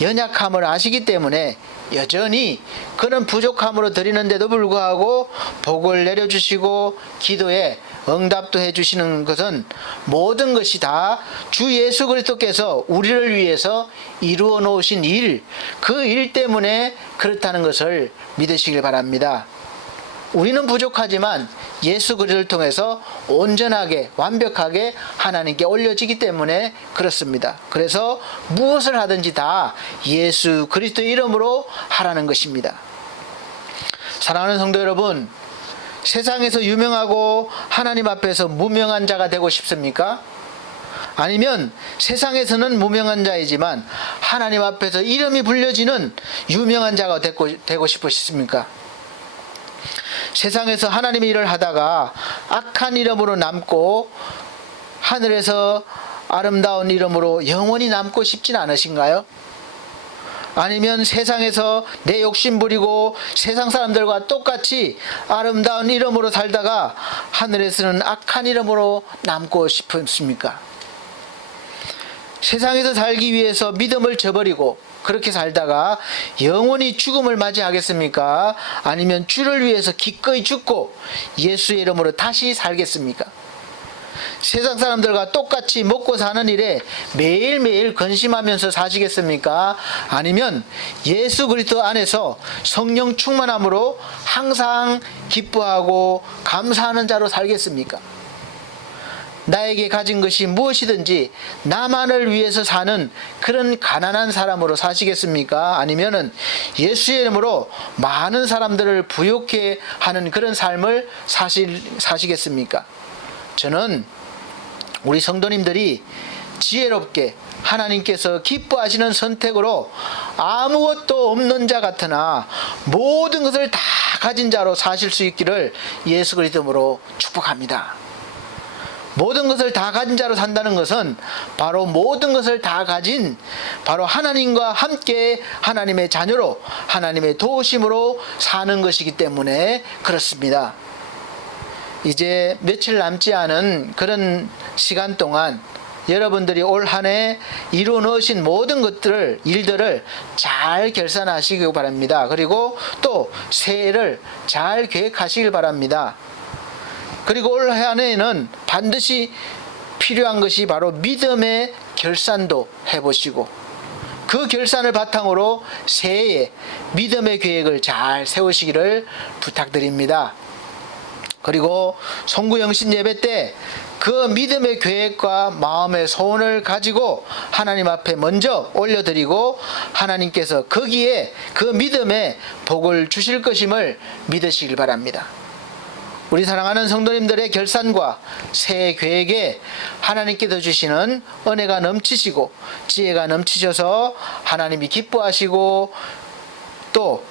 연약함을 아시기 때문에 여전히 그런 부족함으로 드리는데도 불구하고 복을 내려주시고 기도에 응답도 해주시는 것은 모든 것이 다 주 예수 그리스도께서 우리를 위해서 이루어 놓으신 일, 그 일 때문에 그렇다는 것을 믿으시길 바랍니다. 우리는 부족하지만 예수 그리스도를 통해서 온전하게 완벽하게 하나님께 올려지기 때문에 그렇습니다. 그래서 무엇을 하든지 다 예수 그리스도의 이름으로 하라는 것입니다. 사랑하는 성도 여러분, 세상에서 유명하고 하나님 앞에서 무명한 자가 되고 싶습니까? 아니면 세상에서는 무명한 자이지만 하나님 앞에서 이름이 불려지는 유명한 자가 되고 싶으십니까? 세상에서 하나님의 일을 하다가 악한 이름으로 남고 하늘에서 아름다운 이름으로 영원히 남고 싶진 않으신가요? 아니면 세상에서 내 욕심 부리고 세상 사람들과 똑같이 아름다운 이름으로 살다가 하늘에서는 악한 이름으로 남고 싶습니까? 세상에서 살기 위해서 믿음을 저버리고 그렇게 살다가 영원히 죽음을 맞이하겠습니까? 아니면 주를 위해서 기꺼이 죽고 예수의 이름으로 다시 살겠습니까? 세상 사람들과 똑같이 먹고 사는 일에 매일매일 근심하면서 사시겠습니까? 아니면 예수 그리스도 안에서 성령 충만함으로 항상 기뻐하고 감사하는 자로 살겠습니까? 나에게 가진 것이 무엇이든지 나만을 위해서 사는 그런 가난한 사람으로 사시겠습니까? 아니면은 예수의 이름으로 많은 사람들을 부욕해 하는 그런 삶을 사시겠습니까? 저는 우리 성도님들이 지혜롭게 하나님께서 기뻐하시는 선택으로 아무것도 없는 자 같으나 모든 것을 다 가진 자로 사실 수 있기를 예수 그리스도로 축복합니다. 모든 것을 다 가진 자로 산다는 것은 바로 모든 것을 다 가진 바로 하나님과 함께 하나님의 자녀로 하나님의 도우심으로 사는 것이기 때문에 그렇습니다. 이제 며칠 남지 않은 그런 시간 동안 여러분들이 올 한 해 이루어 놓으신 모든 일들을 잘 결산하시기 바랍니다. 그리고 또 새해를 잘 계획하시길 바랍니다. 그리고 올 한 해에는 반드시 필요한 것이 바로 믿음의 결산도 해보시고 그 결산을 바탕으로 새해에 믿음의 계획을 잘 세우시기를 부탁드립니다. 그리고 송구영신 예배 때 그 믿음의 계획과 마음의 소원을 가지고 하나님 앞에 먼저 올려드리고 하나님께서 거기에 그 믿음의 복을 주실 것임을 믿으시길 바랍니다. 우리 사랑하는 성도님들의 결산과 새해 계획에 하나님께서 주시는 은혜가 넘치시고 지혜가 넘치셔서 하나님이 기뻐하시고 또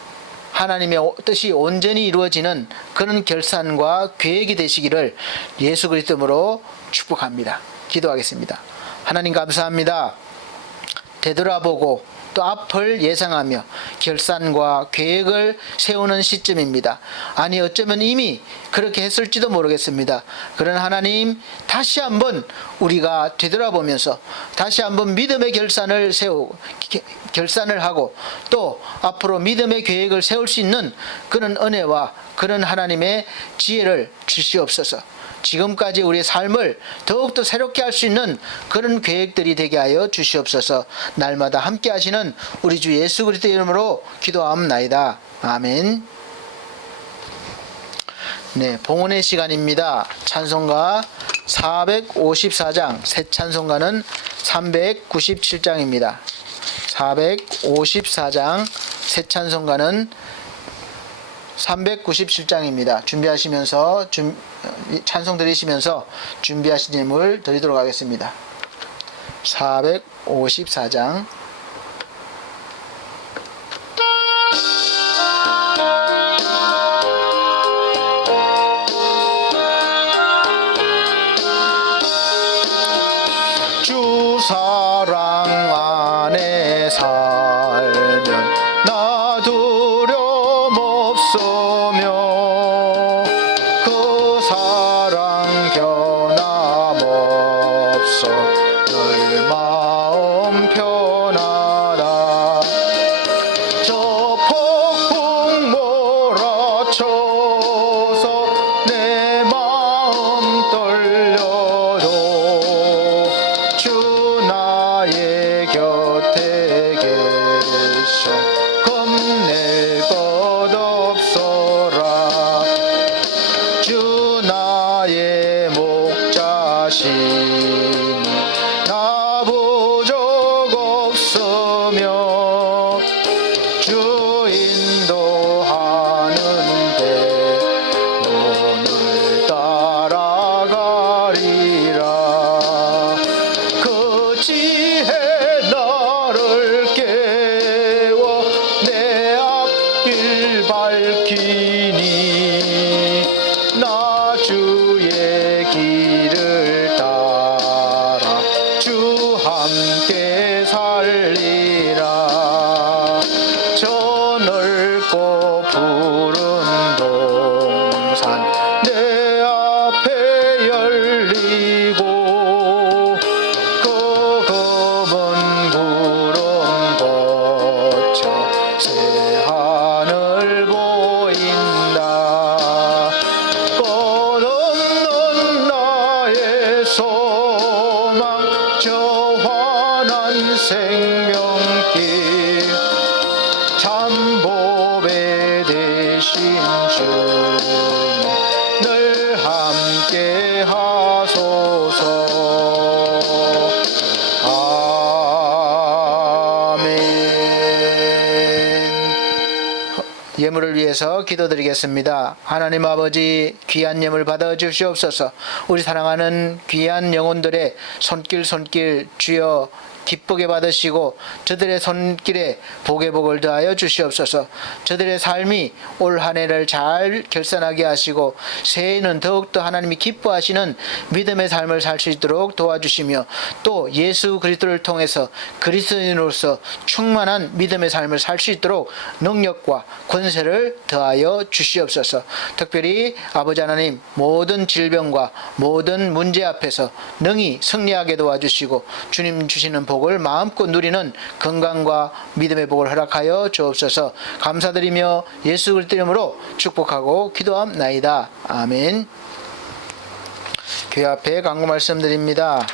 하나님의 뜻이 온전히 이루어지는 그런 결산과 계획이 되시기를 예수 그리스도로 축복합니다. 기도하겠습니다. 하나님 감사합니다. 되돌아보고 또 앞을 예상하며 결산과 계획을 세우는 시점입니다. 아니 어쩌면 이미 그렇게 했을지도 모르겠습니다. 그러나 하나님 다시 한번 우리가 되돌아보면서 다시 한번 믿음의 결산을 하고 또 앞으로 믿음의 계획을 세울 수 있는 그런 은혜와 그런 하나님의 지혜를 주시옵소서. 지금까지 우리의 삶을 더욱더 새롭게 할 수 있는 그런 계획들이 되게 하여 주시옵소서. 날마다 함께 하시는 우리 주 예수 그리스도의 이름으로 기도하옵나이다. 아멘. 네, 봉헌의 시간입니다. 찬송가 454장, 새 찬송가는 397장입니다. 454장, 새 찬송가는 397장입니다. 준비하시면서 찬송 드리시면서 준비하신 예물 드리도록 하겠습니다. 454장 주 사랑 안에 살면 나 두려움 없으며 그 사랑 변함없어 늘 마음 편하다. 저 폭풍 몰아쳐서 내 마음 떨려도 주 나의 곁에 계셔 겁낼 것 없어라. 주 나의 목자시니 나 부족 없으며 주 인도하는데 오늘 따라가리라. 그 지혜 나를 깨워 내 앞길 밝히니 나 주의 길을 따라 주 함께 살리라. 생명길 참보배 되신 주 늘 함께 하소서. 예물을 위해서 기도드리겠습니다. 하나님 아버지, 귀한 예물 받아 주시옵소서. 우리 사랑하는 귀한 영혼들의 손길 주여 기쁘게 받으시고 저들의 손길에 복의 복을 더하여 주시옵소서. 저들의 삶이 올 한 해를 잘 결산하게 하시고 새해에는 더욱더 하나님이 기뻐하시는 믿음의 삶을 살 수 있도록 도와주시며 또 예수 그리스도를 통해서 그리스도인으로서 충만한 믿음의 삶을 살 수 있도록 능력과 권세를 더하여 주시옵소서. 특별히 아버지 하나님, 모든 질병과 모든 문제 앞에서 능히 승리하게 도와주시고 주님 주시는 복을 마음껏 누리는 건강과 믿음의 복을 허락하여 주옵소서. 감사드리며 예수 그리스도 이름으로 축복하고 기도함나이다. 아멘. 교회 앞에 광고 말씀드립니다.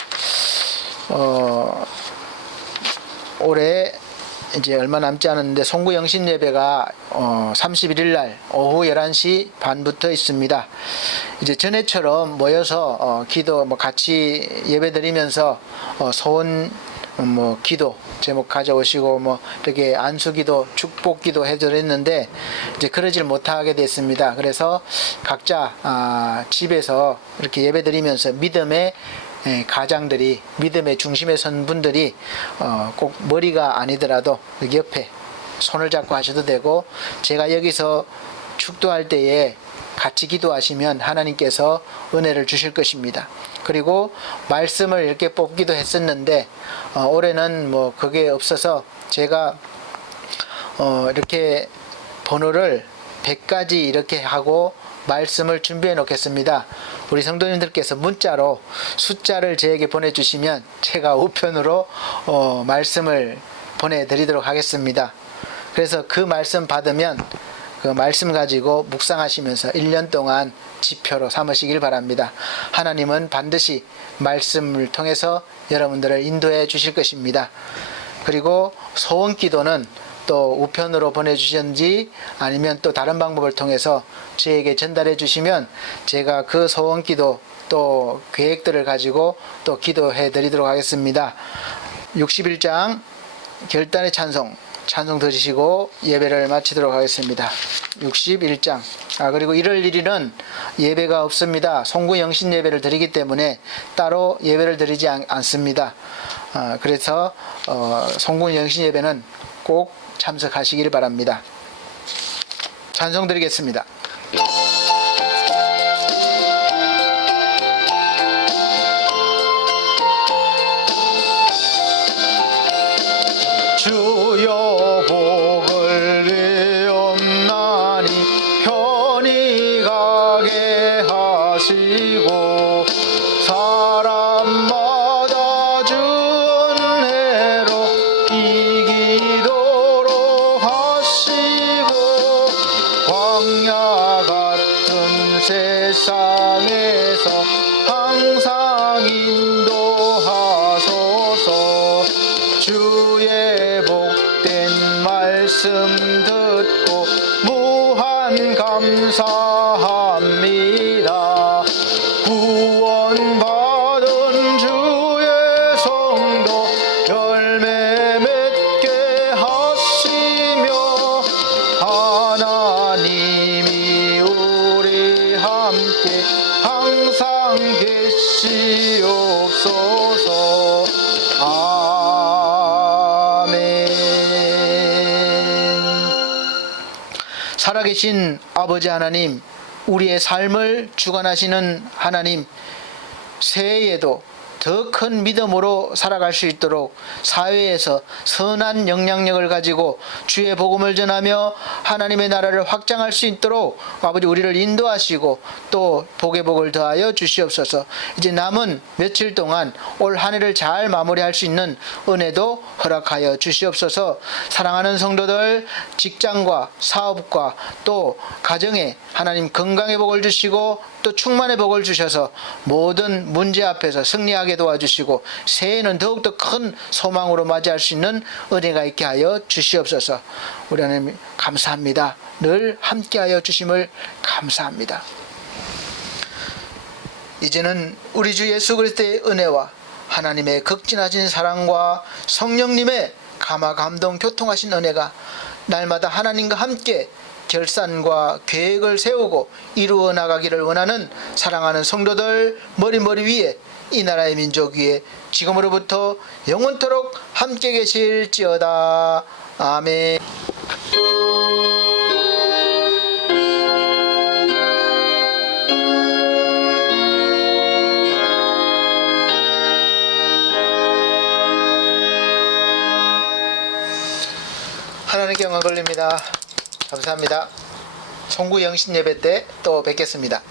올해 이제 얼마 남지 않았는데 송구 영신 예배가 31일 날 오후 11시 반부터 있습니다. 이제 전에처럼 모여서 기도 같이 예배 드리면서 소원 기도 제목 가져오시고 이렇게 안수기도 축복기도 해드렸는데 이제 그러질 못하게 됐습니다. 그래서 각자 집에서 이렇게 예배드리면서 믿음의 가장들이, 믿음의 중심에 선 분들이 꼭 머리가 아니더라도 여기 옆에 손을 잡고 하셔도 되고, 제가 여기서 축도할 때에 같이 기도하시면 하나님께서 은혜를 주실 것입니다. 그리고 말씀을 이렇게 뽑기도 했었는데 올해는 그게 없어서 제가 이렇게 번호를 100가지 이렇게 하고 말씀을 준비해 놓겠습니다. 우리 성도님들께서 문자로 숫자를 저에게 보내주시면 제가 우편으로 말씀을 보내드리도록 하겠습니다. 그래서 그 말씀 받으면 그 말씀 가지고 묵상하시면서 1년 동안 지표로 삼으시길 바랍니다. 하나님은 반드시 말씀을 통해서 여러분들을 인도해 주실 것입니다. 그리고 소원 기도는 또 우편으로 보내주셨는지 아니면 또 다른 방법을 통해서 저에게 전달해 주시면 제가 그 소원 기도 또 계획들을 가지고 또 기도해 드리도록 하겠습니다. 61장 결단의 찬송 드리시고 예배를 마치도록 하겠습니다. 61장. 그리고 1월 1일은 예배가 없습니다. 송구 영신 예배를 드리기 때문에 따로 예배를 드리지 않습니다. 그래서 송구 영신 예배는 꼭 참석하시길 바랍니다. 찬송 드리겠습니다. 주여 복을 내옵나니 편히 가게 하시고 사람마다 주 은혜로 이기도록 하시고 광야 같은 세상에서 항상 인도하소서. 주의 복된 말씀 듣고 무한 감사합니다. 구원받은 주의 성도 열매 맺게 하시며 하나님이 우리 함께 항상 계시옵소서. 살아계신 아버지 하나님, 우리의 삶을 주관하시는 하나님, 새해에도 더 큰 믿음으로 살아갈 수 있도록 사회에서 선한 영향력을 가지고 주의 복음을 전하며 하나님의 나라를 확장할 수 있도록 아버지 우리를 인도하시고 또 복의 복을 더하여 주시옵소서. 이제 남은 며칠 동안 올 한 해를 잘 마무리할 수 있는 은혜도 허락하여 주시옵소서. 사랑하는 성도들, 직장과 사업과 또 가정에 하나님 건강의 복을 주시고 또 충만의 복을 주셔서 모든 문제 앞에서 승리하게 도와주시고 새해에는 더욱더 큰 소망으로 맞이할 수 있는 은혜가 있게 하여 주시옵소서. 우리 하나님 감사합니다. 늘 함께하여 주심을 감사합니다. 이제는 우리 주 예수 그리스도의 은혜와 하나님의 극진하신 사랑과 성령님의 감화 감동 교통하신 은혜가 날마다 하나님과 함께 결산과 계획을 세우고 이루어 나가기를 원하는 사랑하는 성도들 머리 위에 이 나라의 민족 위에 지금으로부터 영원토록 함께 계실지어다. 아멘. 하나님께 영광 돌립니다. 감사합니다. 송구 영신 예배 때 또 뵙겠습니다.